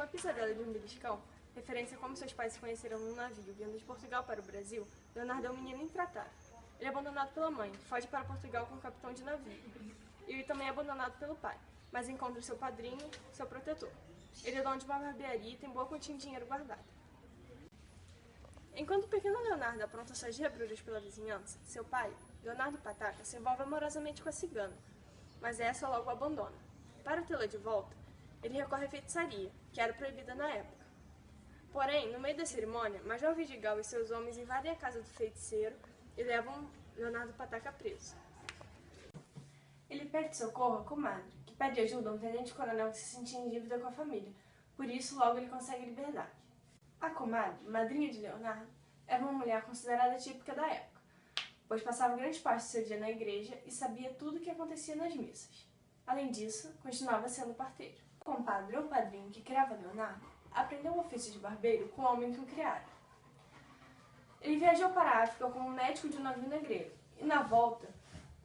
Uma pisadela de um beliscão, referência a como seus pais se conheceram num navio vindo de Portugal para o Brasil, Leonardo é um menino intratável. Ele é abandonado pela mãe, foge para Portugal com o capitão de navio. E ele também é abandonado pelo pai, mas encontra seu padrinho, seu protetor. Ele é dono de uma barbearia e tem boa quantia de dinheiro guardado. Enquanto o pequeno Leonardo apronta suas rebruras pela vizinhança, seu pai, Leonardo Pataca, se envolve amorosamente com a cigana, mas essa logo o abandona. Para tê-la de volta, ele recorre à feitiçaria, que era proibida na época. Porém, no meio da cerimônia, Major Vidigal e seus homens invadem a casa do feiticeiro e levam Leonardo Pataca preso. Ele pede socorro à comadre, que pede ajuda a um tenente-coronel que se sentia em dívida com a família, por isso logo ele consegue liberdade. A comadre, madrinha de Leonardo, era uma mulher considerada típica da época, pois passava grande parte do seu dia na igreja e sabia tudo o que acontecia nas missas. Além disso, continuava sendo parteiro. O compadre ou padrinho que criava Leonardo aprendeu o ofício de barbeiro com o homem que o criara. Ele viajou para a África como médico de um navio negreiro, e na volta,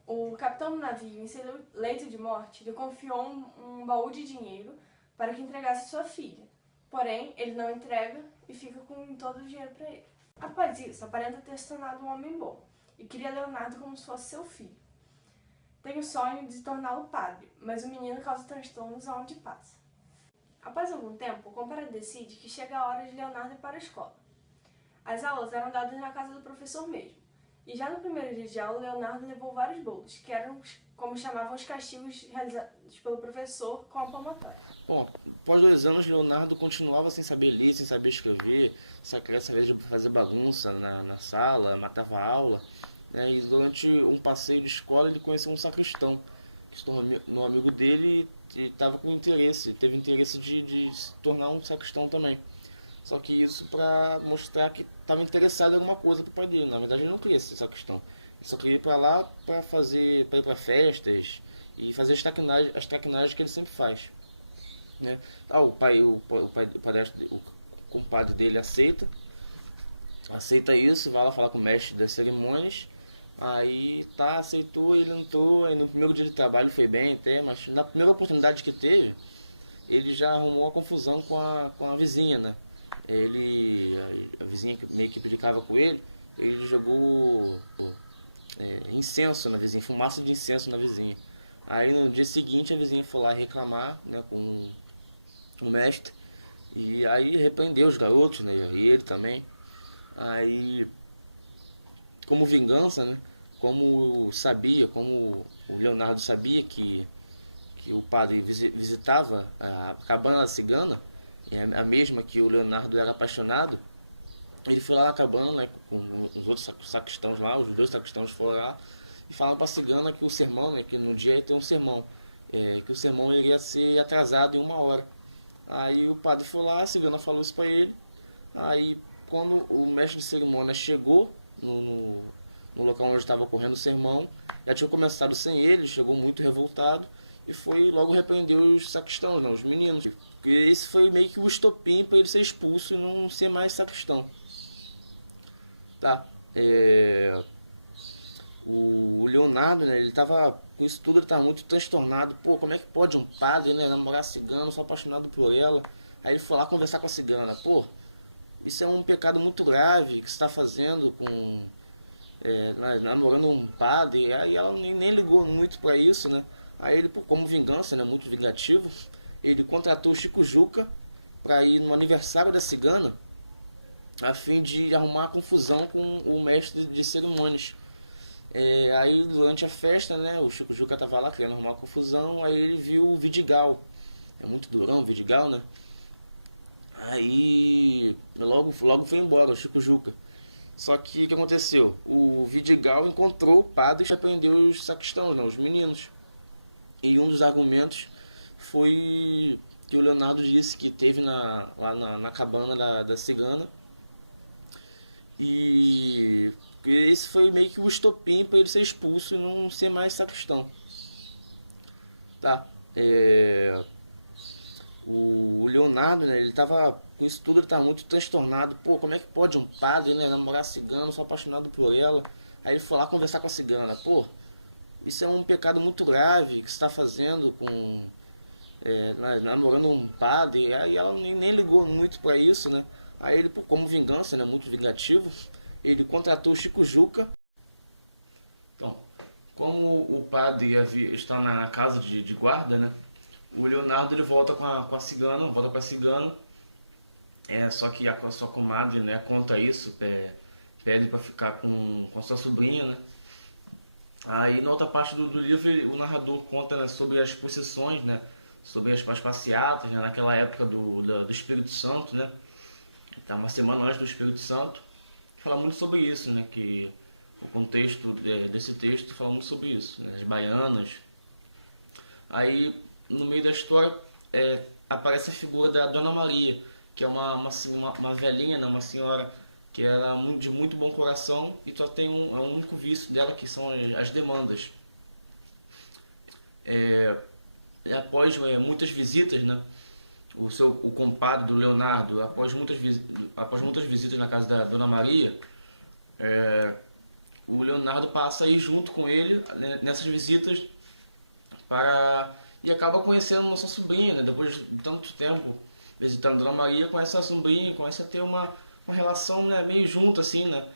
o capitão do navio, em seu leito de morte, lhe confiou um baú de dinheiro para que entregasse sua filha. Porém, ele não entrega e fica com todo o dinheiro para ele. Após isso, aparenta ter se tornado um homem bom e cria Leonardo como se fosse seu filho. Tem o sonho de torná-lo padre, mas o menino causa transtornos aonde passa. Após algum tempo, o compadre decide que chega a hora de Leonardo ir para a escola. As aulas eram dadas na casa do professor mesmo, e já no primeiro dia de aula, Leonardo levou vários bolos, que eram, como chamavam, os castigos realizados pelo professor com a palmatória. Bom, após 2 anos, Leonardo continuava sem saber ler, sem saber escrever, só queria saber de fazer bagunça na sala, matava a aula. E durante um passeio de escola, ele conheceu um sacristão, que se tornou amigo dele e teve interesse de se tornar um sacristão também. Só que isso para mostrar que estava interessado em alguma coisa pro pai dele. Na verdade, ele não queria ser sacristão. Ele só queria ir para lá para ir para festas e fazer as traquinagens que ele sempre faz. Né? O compadre dele aceita isso, vai lá falar com o mestre das cerimônias. Aí aceitou, ele entrou, aí no primeiro dia de trabalho foi bem até, mas na primeira oportunidade que teve, ele já arrumou uma confusão com a vizinha, né? A vizinha que meio que implicava com ele jogou incenso na vizinha, fumaça de incenso na vizinha. Aí no dia seguinte a vizinha foi lá reclamar, né, com o mestre, e aí repreendeu os garotos, né, e ele também. Aí, como vingança, né, como o Leonardo sabia que o padre visitava a cabana da cigana, a mesma que o Leonardo era apaixonado, ele foi lá na cabana, né, com os outros sacristãos lá, os 2 sacristãos foram lá, e falaram para a cigana que o sermão, né, que no dia ia ter um sermão, que o sermão iria ser atrasado em 1 hora. Aí o padre foi lá, a cigana falou isso para ele. Aí quando o mestre de cerimônia chegou no local onde estava ocorrendo o sermão, já tinha começado sem ele, chegou muito revoltado e foi logo repreender os sacristãos, né, os meninos. E esse foi meio que o estopim para ele ser expulso e não ser mais sacristão. O Leonardo, né, ele tava com isso tudo, ele tava muito transtornado. Pô, como é que pode um padre, né, namorar a cigana, sou apaixonado por ela? Aí ele foi lá conversar com a cigana. Pô, isso é um pecado muito grave que você está fazendo namorando um padre. Aí ela nem ligou muito para isso, né? Aí ele, como vingança, né, muito vingativo, ele contratou o Chico Juca para ir no aniversário da cigana, a fim de arrumar confusão com o mestre de cerimônias. Aí durante a festa, né, o Chico Juca estava lá querendo arrumar confusão, aí ele viu o Vidigal. É muito durão o Vidigal, né? Aí logo foi embora o Chico Juca. Só que o que aconteceu? O Vidigal encontrou o padre e repreendeu os sacristãos, né, os meninos. E um dos argumentos foi que o Leonardo disse que teve lá na cabana da cigana. E esse foi meio que o estopim para ele ser expulso e não ser mais sacristão. O Leonardo, né, ele tava com isso tudo, ele tava muito transtornado. Pô, como é que pode um padre, né, namorar a cigana, sou apaixonado por ela? Aí ele foi lá conversar com a cigana. Pô, isso é um pecado muito grave que você está fazendo namorando um padre, aí ela nem ligou muito pra isso, né? Aí ele, pô, como vingança, né, muito vingativo, ele contratou o Chico Juca. Então, como o padre está na casa de guarda, né? O Leonardo ele volta com a cigana, volta com a cigana, só que a sua comadre, né, conta isso, pede para ficar com a sua sobrinha, né? Aí na outra parte do livro o narrador conta, né, sobre as possessões, né, sobre as passeatas, né, naquela época do Espírito Santo, né? Tá uma semana antes do Espírito Santo, fala muito sobre isso, né? Que o contexto desse texto fala muito sobre isso, né? As baianas. Aí no meio da história aparece a figura da Dona Maria, que é uma velhinha, né? Uma senhora que era de muito bom coração e só tem um único vício dela, que são as demandas. Após muitas visitas, né? O compadre do Leonardo, após muitas visitas na casa da Dona Maria, o Leonardo passa a ir junto com ele, né, nessas visitas e acaba conhecendo nossa sobrinha, né? Depois de tanto tempo visitando a Dona Maria, conhece a sobrinha, começa a ter uma relação, né, meio junto assim, né?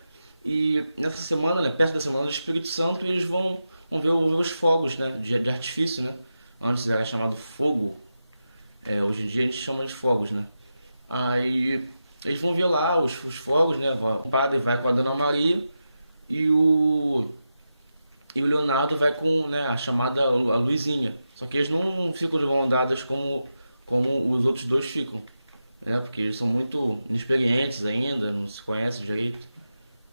E nessa semana, né, perto da semana do Espírito Santo, eles vão ver os fogos, né, de artifício, né? Antes era chamado fogo. Hoje em dia a gente chama de fogos, né? Aí eles vão ver lá os fogos, né? O padre vai com a Dona Maria e o Leonardo vai com, né, a chamada a Luizinha. Só que eles não ficam de mão dadas como os outros dois ficam, né? Porque eles são muito inexperientes ainda, não se conhecem direito.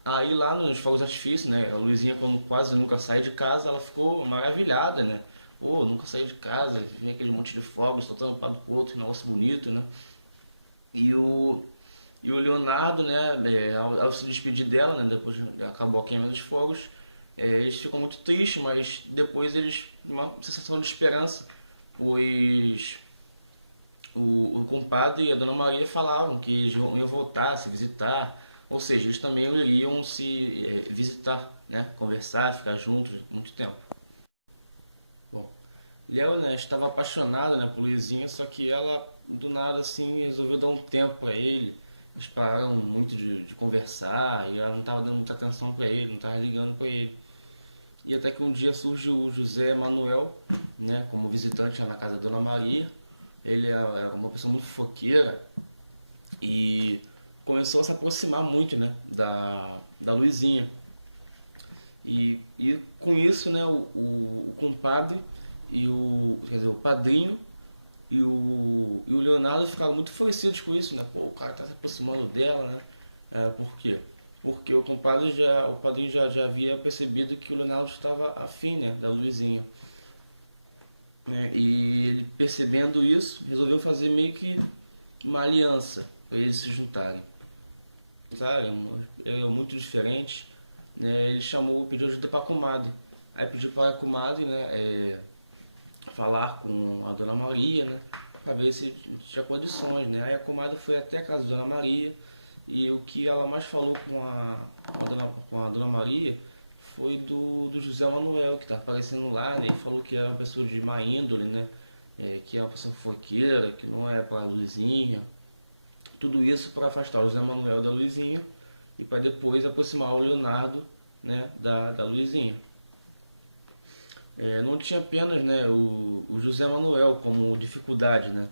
Aí lá nos fogos de artifício, né? A Luizinha, quando quase nunca sai de casa, ela ficou maravilhada, né? Pô, nunca saí de casa, vem aquele monte de fogos, soltando um para do outro, um negócio bonito, né? E o Leonardo, né, ao se despedir dela, né, depois acabou a queima dos fogos, eles ficam muito tristes, mas depois eles, uma sensação de esperança, pois o compadre e a Dona Maria falavam que eles iam voltar, se visitar, ou seja, eles também iriam se visitar, né, conversar, ficar juntos muito tempo. Bom, Léo, né, estava apaixonado, né, por Luizinha, só que ela do nada assim resolveu dar um tempo para ele. Eles pararam muito de conversar e ela não estava dando muita atenção para ele, não estava ligando para ele. E até que um dia surge o José Manuel, né, como visitante lá na casa da Dona Maria. Ele era uma pessoa muito fofoqueira e começou a se aproximar muito, né, da Luizinha. E com isso, né, o compadre quer dizer, o padrinho e o Leonardo ficaram muito enfurecidos com isso, né? Pô, o cara tá se aproximando dela, né? Por quê? Porque o padrinho já havia percebido que o Leonardo estava afim, né, da Luizinha. E ele, percebendo isso, resolveu fazer meio que uma aliança para eles se juntarem. Sabe? É muito diferente, né? Ele pediu ajuda para a comadre. Aí pediu para a comadre, né, falar com a Dona Maria, né, para ver se tinha condições, né. Aí a comadre foi até a casa da Dona Maria e o que ela mais falou com a Dona Maria foi do José Manuel, que estava aparecendo lá, né, e falou que era uma pessoa de má índole, né, que é uma pessoa fofoqueira, que não é para Luizinha. Tudo isso para afastar o José Manuel da Luizinha e para depois aproximar o Leonardo, né, da Luizinha. Não tinha apenas, né, o José Manuel como dificuldade, né?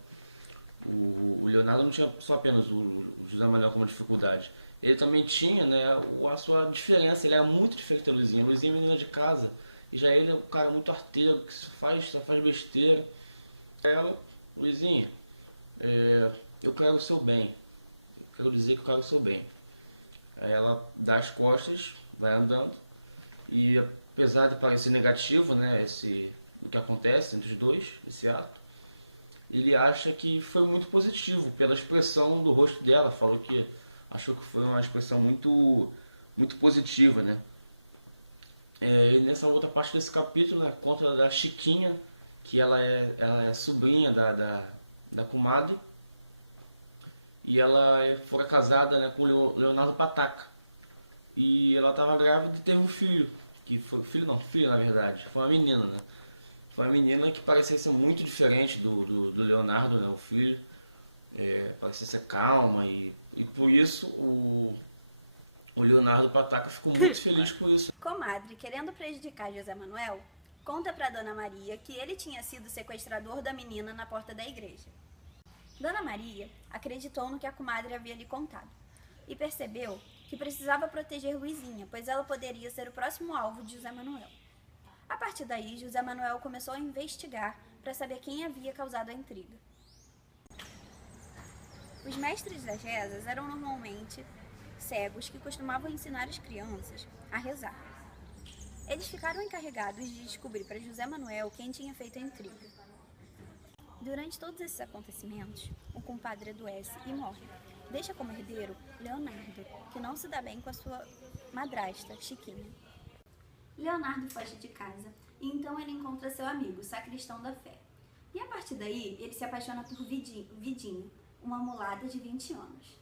O Leonardo não tinha só apenas o José Manuel como dificuldade. Ele também tinha, né, a sua diferença. Ele era muito diferente da Luizinha. A Luizinha é menina de casa e já ele é um cara muito arteiro que só faz besteira. Ela, Luizinha, eu quero o seu bem. Eu quero dizer que eu quero o seu bem. Aí ela dá as costas, vai andando e apesar de parecer negativo, né, o que acontece entre os dois, esse ato, ele acha que foi muito positivo pela expressão do rosto dela. Falou que achou que foi uma expressão muito, muito positiva, né? E nessa outra parte desse capítulo, né, conta da Chiquinha, que ela é sobrinha da comadre, e ela fora casada, né, com o Leonardo Pataca. E ela estava grávida e teve um filho, que foi filho não, filha na verdade, foi uma menina, né? Foi uma menina que parecia ser muito diferente do Leonardo, né, o filho. Parecia ser calma e por isso o Leonardo Pataca ficou muito feliz com isso. Comadre, querendo prejudicar José Manuel, conta para Dona Maria que ele tinha sido sequestrador da menina na porta da igreja. Dona Maria acreditou no que a comadre havia lhe contado e percebeu que precisava proteger Luizinha, pois ela poderia ser o próximo alvo de José Manuel. A partir daí, José Manuel começou a investigar para saber quem havia causado a intriga. Os mestres das rezas eram normalmente cegos que costumavam ensinar as crianças a rezar. Eles ficaram encarregados de descobrir para José Manuel quem tinha feito a intriga. Durante todos esses acontecimentos, o compadre adoece e morre. Deixa como herdeiro Leonardo, que não se dá bem com a sua madrasta, Chiquinha. Leonardo foge de casa e então ele encontra seu amigo, Sacristão da Fé. E a partir daí, ele se apaixona por Vidinha, uma mulata de 20 anos.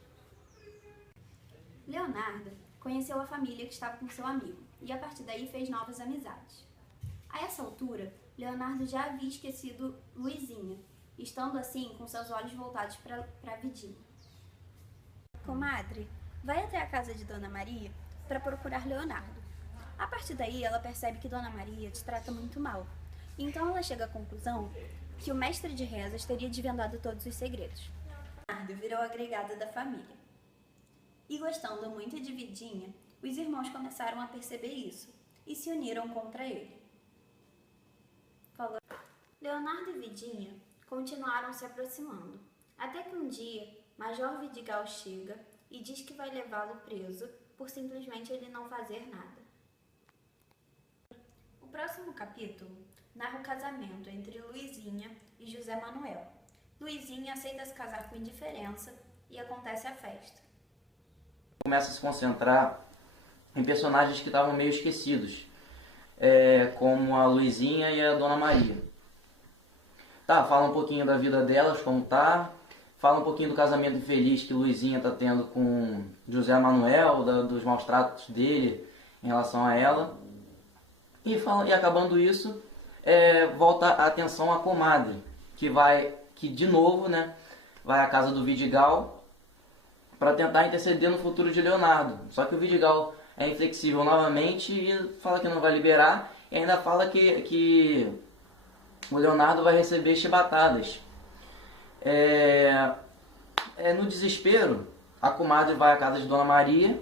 Leonardo conheceu a família que estava com seu amigo e a partir daí fez novas amizades. A essa altura, Leonardo já havia esquecido Luizinha, estando assim com seus olhos voltados para Vidinha. Comadre, vai até a casa de Dona Maria para procurar Leonardo. A partir daí, ela percebe que Dona Maria te trata muito mal. Então ela chega à conclusão que o mestre de rezas teria desvendado todos os segredos. Leonardo virou agregado da família. E gostando muito de Vidinha, os irmãos começaram a perceber isso e se uniram contra ele. Leonardo e Vidinha continuaram se aproximando, até que um dia Major Vidigal chega e diz que vai levá-lo preso por simplesmente ele não fazer nada. O próximo capítulo narra o casamento entre Luizinha e José Manuel. Luizinha aceita se casar com indiferença e acontece a festa. Começa a se concentrar em personagens que estavam meio esquecidos, como a Luizinha e a Dona Maria. Fala um pouquinho da vida delas, como tá. Fala um pouquinho do casamento infeliz que Luizinha está tendo com José Manuel, dos maus tratos dele em relação a ela. E acabando isso, volta a atenção à comadre, que de novo, né, vai à casa do Vidigal para tentar interceder no futuro de Leonardo. Só que o Vidigal é inflexível novamente e fala que não vai liberar, e ainda fala que o Leonardo vai receber chibatadas. No desespero, a comadre vai à casa de Dona Maria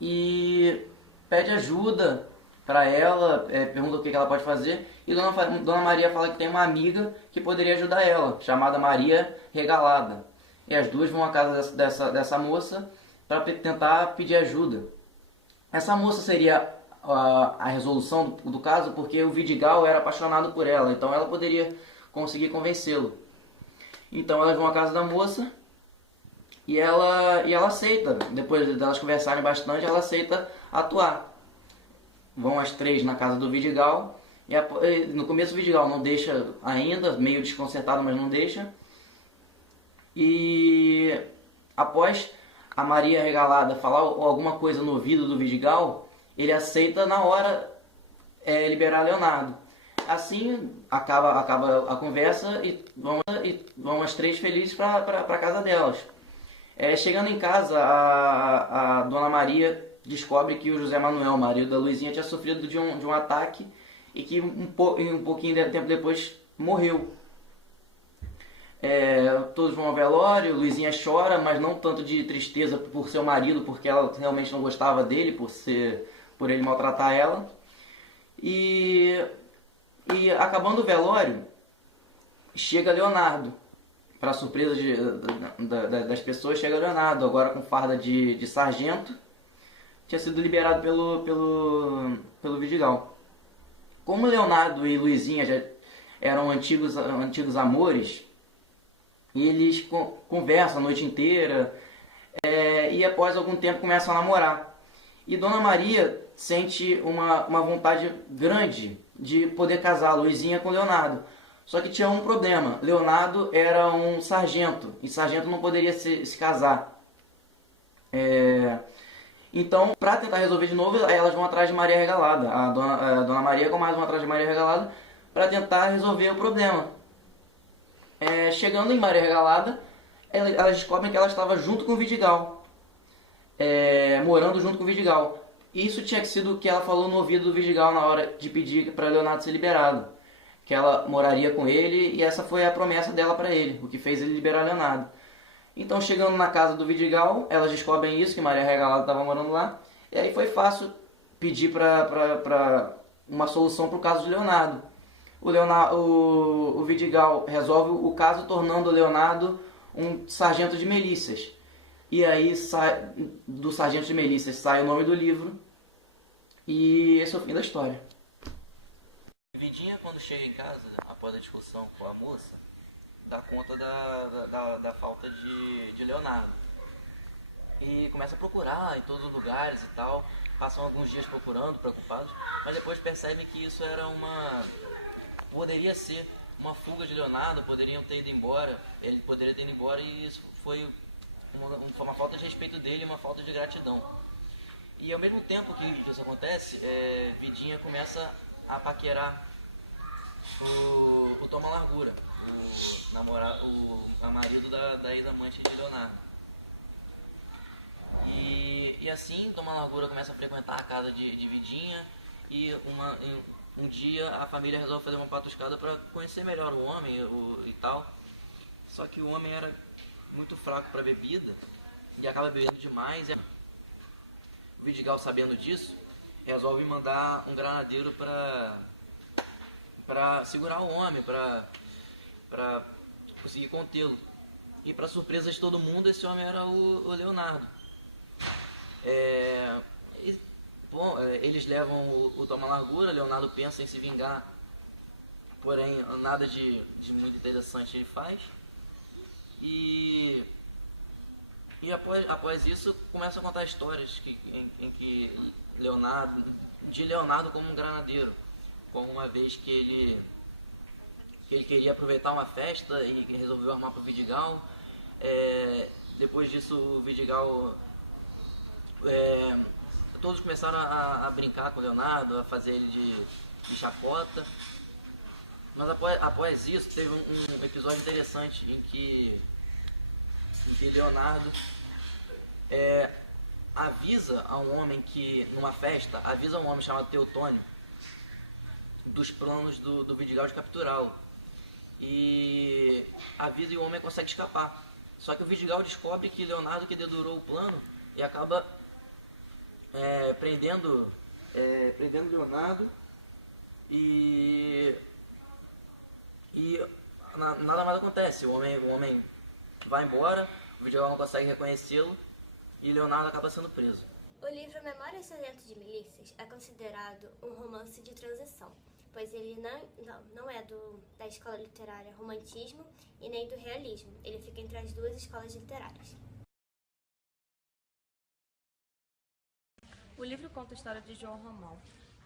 e pede ajuda para ela, pergunta o que ela pode fazer, e Dona Maria fala que tem uma amiga que poderia ajudar ela, chamada Maria Regalada. E as duas vão à casa dessa moça para tentar pedir ajuda. Essa moça seria a resolução do caso, porque o Vidigal era apaixonado por ela, então ela poderia conseguir convencê-lo. Então elas vão à casa da moça e ela aceita, depois delas conversarem bastante, ela aceita atuar. Vão as três na casa do Vidigal, e no começo o Vidigal não deixa ainda, meio desconcertado, mas não deixa. E após a Maria Regalada falar alguma coisa no ouvido do Vidigal, ele aceita na hora liberar Leonardo. Assim acaba a conversa e vão as três felizes para casa delas. Chegando em casa, a Dona Maria descobre que o José Manuel, marido da Luizinha, tinha sofrido de um ataque e que um pouquinho de tempo depois morreu. Todos vão ao velório, Luizinha chora, mas não tanto de tristeza por seu marido, porque ela realmente não gostava dele, por ele maltratar ela. E acabando o velório, chega Leonardo. Para surpresa das pessoas, chega Leonardo, agora com farda de sargento. Tinha sido liberado pelo Vidigal. Como Leonardo e Luizinha já eram antigos amores, eles conversam a noite inteira e após algum tempo começam a namorar. E Dona Maria sente uma vontade grande de poder casar a Luizinha com Leonardo. Só que tinha um problema. Leonardo era um sargento, e sargento não poderia se casar. Então, para tentar resolver de novo, elas vão atrás de Maria Regalada. A dona Maria com mais vão atrás de Maria Regalada para tentar resolver o problema. Chegando em Maria Regalada, elas descobrem que ela estava junto com o Vidigal. Morando junto com o Vidigal. Isso tinha sido o que ela falou no ouvido do Vidigal na hora de pedir para Leonardo ser liberado. Que ela moraria com ele, e essa foi a promessa dela para ele, o que fez ele liberar Leonardo. Então, chegando na casa do Vidigal, elas descobrem isso, que Maria Regalada estava morando lá. E aí foi fácil pedir para uma solução para o caso de Leonardo. O Vidigal resolve o caso tornando o Leonardo um sargento de milícias. E aí do sargento de milícias sai o nome do livro. E esse é o fim da história. Vidinha, quando chega em casa, após a discussão com a moça, dá conta da falta de Leonardo. E começa a procurar em todos os lugares e tal. Passam alguns dias procurando, preocupados, mas depois percebe que isso era poderia ser uma fuga de Leonardo, poderiam ter ido embora, ele poderia ter ido embora, e isso foi uma falta de respeito dele, uma falta de gratidão. E ao mesmo tempo que isso acontece, Vidinha começa a paquerar o Toma Largura, o marido da ex-amante de Leonardo. E assim, Toma Largura começa a frequentar a casa de Vidinha, e um dia a família resolve fazer uma patuscada para conhecer melhor o homem e tal. Só que o homem era muito fraco para bebida e acaba bebendo demais. O Vidigal, sabendo disso, resolve mandar um granadeiro para segurar o homem, para conseguir contê-lo. E para surpresa de todo mundo, esse homem era o Leonardo. Eles levam o Toma Largura. Leonardo pensa em se vingar, porém nada de muito interessante ele faz. E após isso começa a contar histórias em que Leonardo como um granadeiro, como uma vez que ele queria aproveitar uma festa e resolveu armar para o Vidigal. Depois disso o Vidigal, todos começaram a brincar com o Leonardo, a fazer ele de chacota. Mas após isso teve um episódio interessante em que Leonardo avisa a um homem numa festa, avisa um homem chamado Teotônio dos planos do Vidigal de capturá-lo. E avisa, e o homem consegue escapar. Só que o Vidigal descobre que Leonardo que dedurou o plano e acaba prendendo Leonardo, e nada mais acontece. O homem vai embora, o Vidigal não consegue reconhecê-lo e Leonardo acaba sendo preso. O livro Memórias Sargento de Milícias é considerado um romance de transição, pois ele não é da escola literária romantismo e nem do realismo. Ele fica entre as duas escolas literárias. O livro conta a história de João Romão,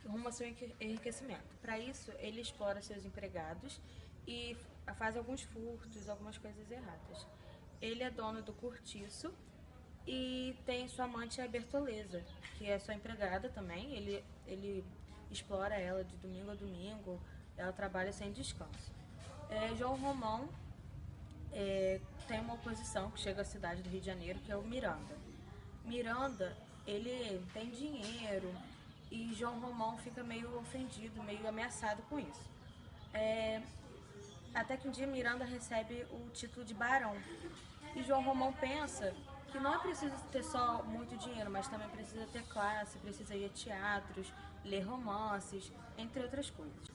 rumo ao seu enriquecimento. Para isso, ele explora seus empregados e faz alguns furtos, algumas coisas erradas. Ele é dono do cortiço e tem sua amante, a Bertoleza, que é sua empregada também. Ele explora ela de domingo a domingo, ela trabalha sem descanso. João Romão tem uma oposição que chega à cidade do Rio de Janeiro, que é o Miranda. Miranda, ele tem dinheiro e João Romão fica meio ofendido, meio ameaçado com isso. Até que um dia Miranda recebe o título de barão. E João Romão pensa que não é preciso ter só muito dinheiro, mas também precisa ter classe, precisa ir a teatros, ler romances, entre outras coisas.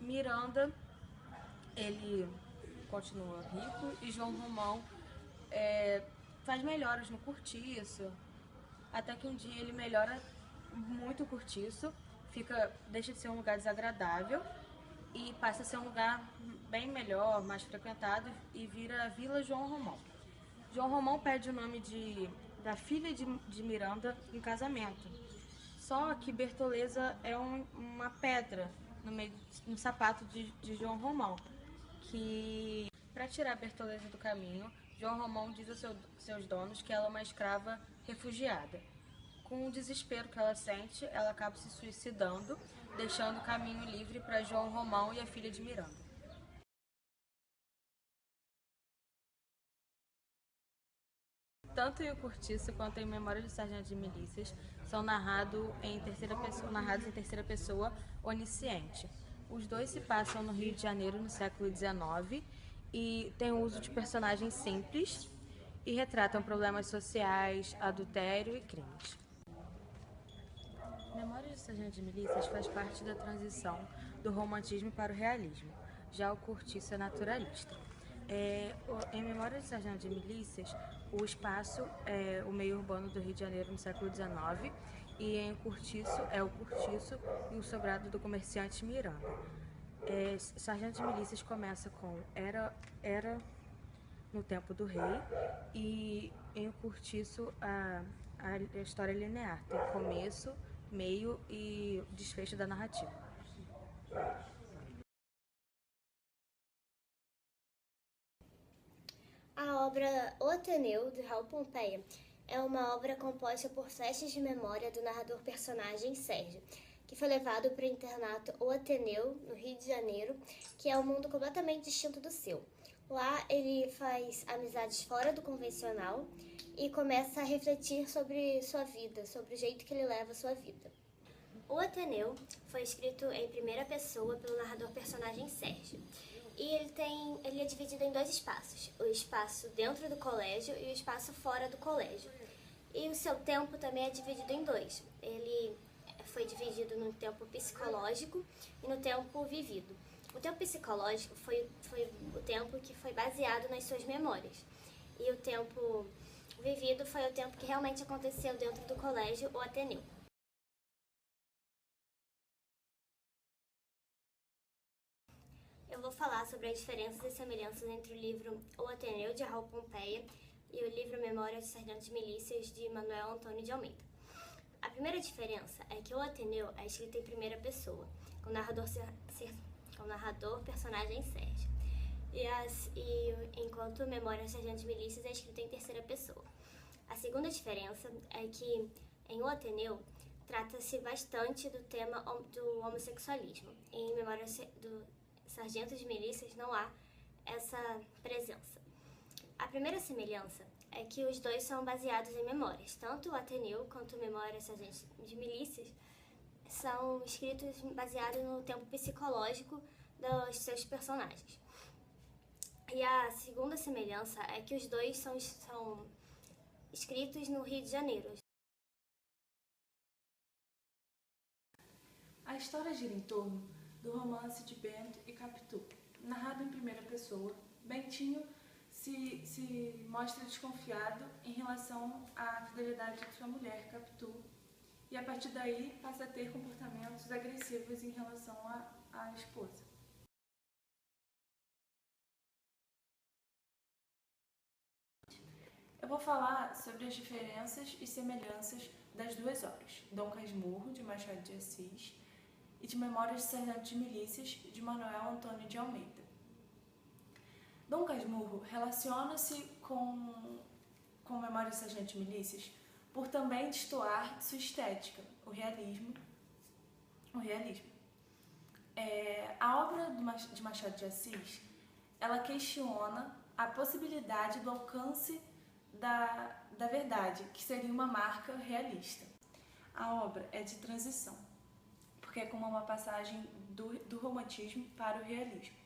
Miranda, ele continua rico e João Romão faz melhoras no cortiço, até que um dia ele melhora muito o cortiço, deixa de ser um lugar desagradável e passa a ser um lugar bem melhor, mais frequentado, e vira a Vila João Romão. João Romão pede o nome da filha de Miranda em casamento. Só que Bertoleza é uma pedra no sapato de João Romão, que para tirar Bertoleza do caminho, João Romão diz aos seus donos que ela é uma escrava refugiada. Com o desespero que ela sente, ela acaba se suicidando, deixando o caminho livre para João Romão e a filha de Miranda. Tanto em O Cortiço quanto em Memórias do Sargento de Milícias são narrados em terceira pessoa onisciente. Os dois se passam no Rio de Janeiro no século XIX e têm o uso de personagens simples e retratam problemas sociais, adultério e crimes. Memórias do Sargento de Milícias faz parte da transição do romantismo para o realismo, já O Cortiço é naturalista. Em Memórias do Sargento de Milícias, o espaço é o meio urbano do Rio de Janeiro no século XIX, e em O Cortiço é o Cortiço e o sobrado do comerciante Miranda. Sargento de Milícias começa com Era no tempo do rei, e em O Cortiço a história é linear, tem começo, meio e desfecho da narrativa. A obra O Ateneu, de Raul Pompeia, é uma obra composta por flashes de memória do narrador-personagem Sérgio, que foi levado para o internato O Ateneu, no Rio de Janeiro, que é um mundo completamente distinto do seu. Lá ele faz amizades fora do convencional e começa a refletir sobre sua vida, sobre o jeito que ele leva a sua vida. O Ateneu foi escrito em primeira pessoa pelo narrador-personagem Sérgio. E ele é dividido em dois espaços, o espaço dentro do colégio e o espaço fora do colégio. E o seu tempo também é dividido em dois. Ele foi dividido no tempo psicológico e no tempo vivido. O tempo psicológico foi o tempo que foi baseado nas suas memórias. E o tempo vivido foi o tempo que realmente aconteceu dentro do colégio ou Ateneu. Eu vou falar sobre as diferenças e semelhanças entre o livro O Ateneu, de Raul Pompeia, e o livro Memórias de Sargento de Milícias, de Manuel Antônio de Almeida. A primeira diferença é que O Ateneu é escrito em primeira pessoa, com o narrador personagem Sérgio, enquanto Memórias de Sargento de Milícias é escrito em terceira pessoa. A segunda diferença é que em O Ateneu trata-se bastante do tema do homossexualismo. Em Memórias do Sargento de Milícias não há essa presença. A primeira semelhança é que os dois são baseados em memórias. Tanto o Ateneu quanto o Memórias Sargento de Milícias são escritos baseados no tempo psicológico dos seus personagens. E a segunda semelhança é que os dois são escritos no Rio de Janeiro. A história gira em torno do romance de Bento e Capitu. Narrado em primeira pessoa, Bentinho se mostra desconfiado em relação à fidelidade de sua mulher, Capitu, e a partir daí passa a ter comportamentos agressivos em relação à esposa. Eu vou falar sobre as diferenças e semelhanças das duas obras, Dom Casmurro, de Machado de Assis, e de Memórias de Sargento de Milícias, de Manuel Antônio de Almeida. Dom Casmurro relaciona-se com Memórias de Sargento de Milícias por também destoar de sua estética, o realismo. A obra de Machado de Assis, ela questiona a possibilidade do alcance da verdade, que seria uma marca realista. A obra é de transição, porque é como uma passagem do romantismo para o realismo.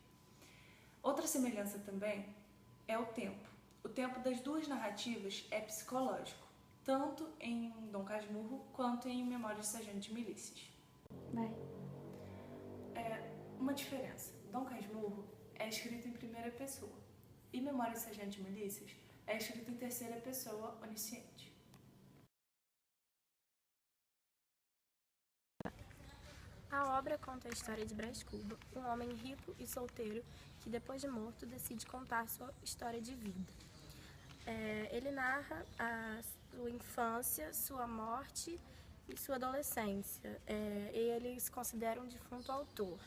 Outra semelhança também é o tempo. O tempo das duas narrativas é psicológico, tanto em Dom Casmurro quanto em Memórias de Sargento de Milícias. Uma diferença. Dom Casmurro é escrito em primeira pessoa e Memórias de Sargento de Milícias é escrito em terceira pessoa onisciente. A obra conta a história de Brás Cuba, um homem rico e solteiro que, depois de morto, decide contar sua história de vida. Ele narra a sua infância, sua morte e sua adolescência. E ele se considera um defunto autor.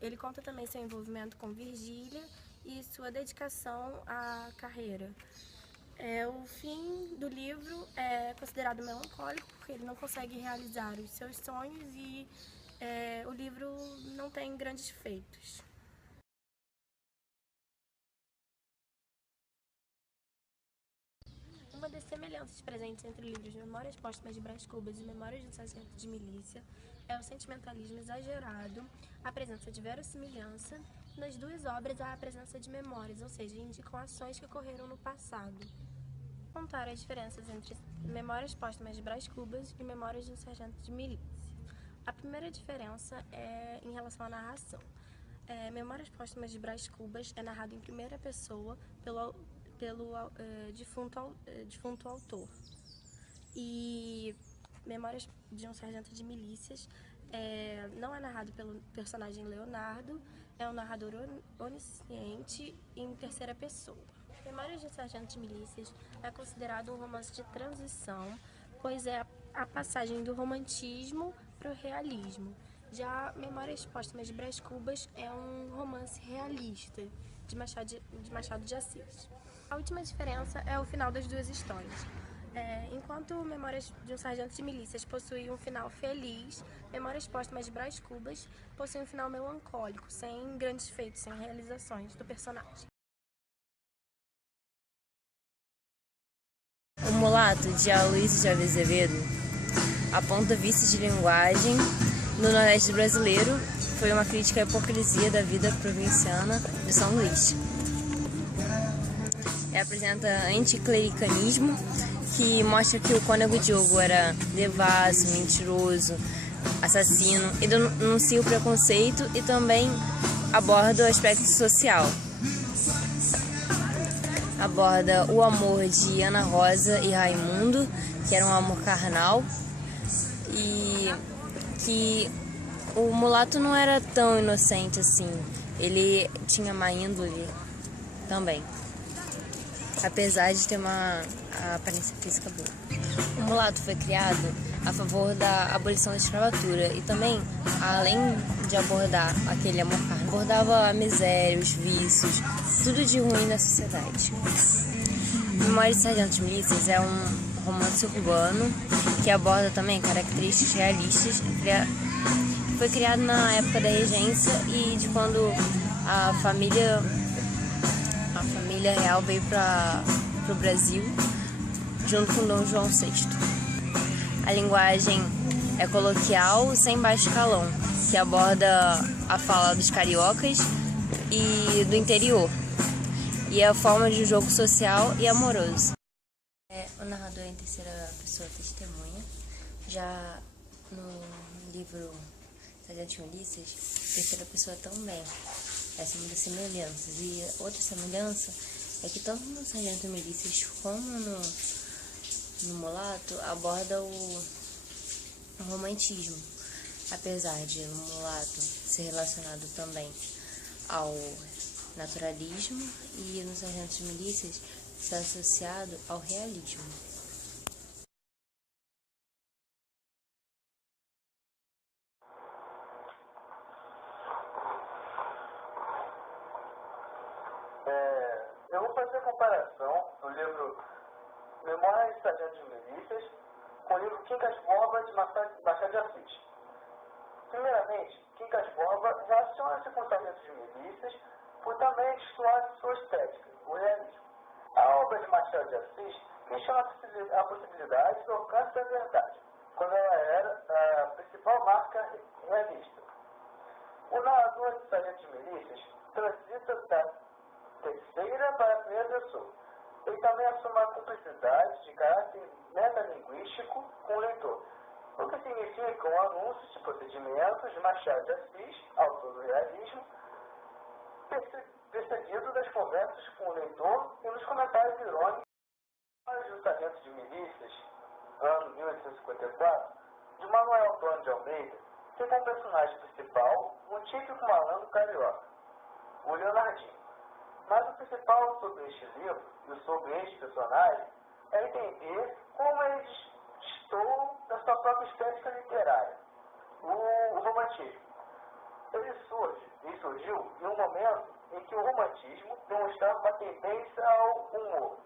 Ele conta também seu envolvimento com Virgília e sua dedicação à carreira. O fim do livro é considerado melancólico porque ele não consegue realizar os seus sonhos e o livro não tem grandes feitos. Uma das semelhanças presentes entre livros Memórias Póstumas de Brás Cubas e Memórias de um Sargento de Milícia é o sentimentalismo exagerado, a presença de verossimilhança. Nas duas obras há a presença de memórias, ou seja, indicam ações que ocorreram no passado. Contar as diferenças entre Memórias Póstumas de Brás Cubas e Memórias de um Sargento de Milícia. A primeira diferença é em relação à narração. Memórias Póstumas de Brás Cubas é narrado em primeira pessoa pelo defunto autor. E Memórias de um Sargento de Milícias não é narrado pelo personagem Leonardo, é um narrador onisciente em terceira pessoa. Memórias de um Sargento de Milícias é considerado um romance de transição, pois é a passagem do romantismo para o realismo. Já Memórias Póstumas de Brás Cubas é um romance realista de Machado de Assis. A última diferença é o final das duas histórias. Enquanto Memórias de um Sargento de Milícias possui um final feliz, Memórias Póstumas de Brás Cubas possui um final melancólico, sem grandes feitos, sem realizações do personagem. O Mulato, de Aloysio de Azevedo, aponta vícios de linguagem no Nordeste brasileiro. Foi uma crítica à hipocrisia da vida provinciana de São Luís. Apresenta anticlericanismo, que mostra que o cônego Diogo era devasso, mentiroso, assassino, e denuncia o preconceito e também aborda o aspecto social. Aborda o amor de Ana Rosa e Raimundo, que era um amor carnal, e que o mulato não era tão inocente assim, ele tinha má índole também, apesar de ter uma aparência física boa. O mulato foi criado a favor da abolição da escravatura e também, além de abordar aquele amor carnal, abordava a miséria, os vícios, tudo de ruim na sociedade. Memórias de Sargento de Milícias é um romance urbano que aborda também características realistas. Foi criado na época da regência e de quando a família real veio para o Brasil junto com Dom João VI. A linguagem é coloquial, sem baixo calão, que aborda a fala dos cariocas e do interior, e é a forma de um jogo social e amoroso. O narrador em terceira pessoa testemunha. Já no livro Sargento de Milícias, terceira pessoa também. Essa é uma das semelhanças. E outra semelhança é que tanto no Sargento de Milícias como no Mulato aborda o romantismo. Apesar de no Mulato ser relacionado também ao naturalismo e nos Sargentos de Milícias ser associado ao realismo. Eu vou fazer a comparação do livro Memórias de Sargento de Milícias com o livro Quincas Borba de Machado de Assis. Primeiramente, Quincas Borba relaciona-se com Sargento de Milícias por também explorar sua estética, o realismo. A obra de Machado de Assis questiona a possibilidade do alcance da verdade, quando ela era a principal marca realista. O narrador de Sargento de Milícias transita da terceira para a primeira pessoa. Ele também assume uma cumplicidade de caráter metalinguístico com o leitor, o que significa um anúncio de procedimentos de Machado de Assis, autor do realismo, precedido das conversas com o leitor e nos comentários irônicos do Sargento de Milícias, ano 1854, de Manuel Antônio de Almeida, tem como personagem principal um típico malandro carioca, o Leonardinho. Mas o principal sobre este livro e sobre este personagem é entender como ele destoam da sua própria estética literária, o romantismo. Ele surgiu em um momento em que o romantismo demonstrava uma tendência ao humor.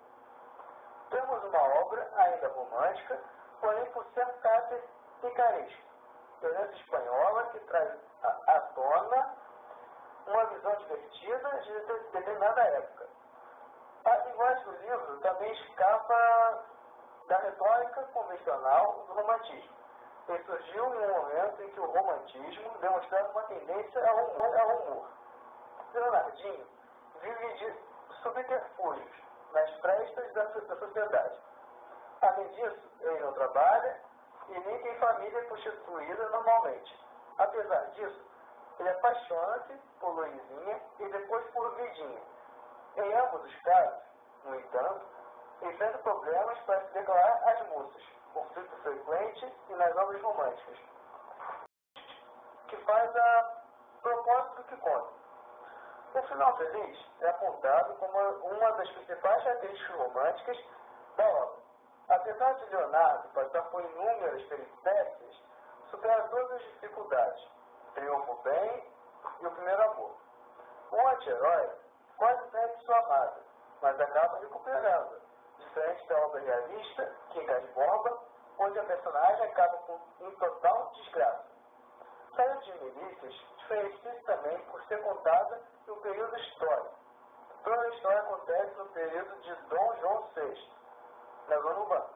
Temos uma obra ainda romântica, porém com certo caráter picaresco, presença espanhola que traz à tona uma visão divertida de determinada época. A linguagem do livro também escapa da retórica convencional do romantismo. Ele surgiu em um momento em que o romantismo demonstrava uma tendência ao humor. Leonardinho vive de subterfúgios nas frestas da sociedade. Além disso, ele não trabalha e nem tem família constituída normalmente. Apesar disso, ele apaixona-se por Luizinha e depois por Vidinha. Em ambos os casos, no entanto, enfrenta problemas para se declarar às moças, conflito frequente e nas obras românticas, que faz a propósito do que conta. O final feliz é apontado como uma das principais características românticas da obra. Apesar de Leonardo passar por inúmeras peripécias, supera todas as dificuldades, triunfa o bem e o primeiro amor. O anti-herói quase perde sua amada, mas acaba recuperando, diferente da obra realista, Quincas Borba, onde a personagem acaba em total desgraça. Sargento de Milícias diferencia-se também por ser contada em um período histórico. Toda a história acontece no período de Dom João VI, na Zona Urbana.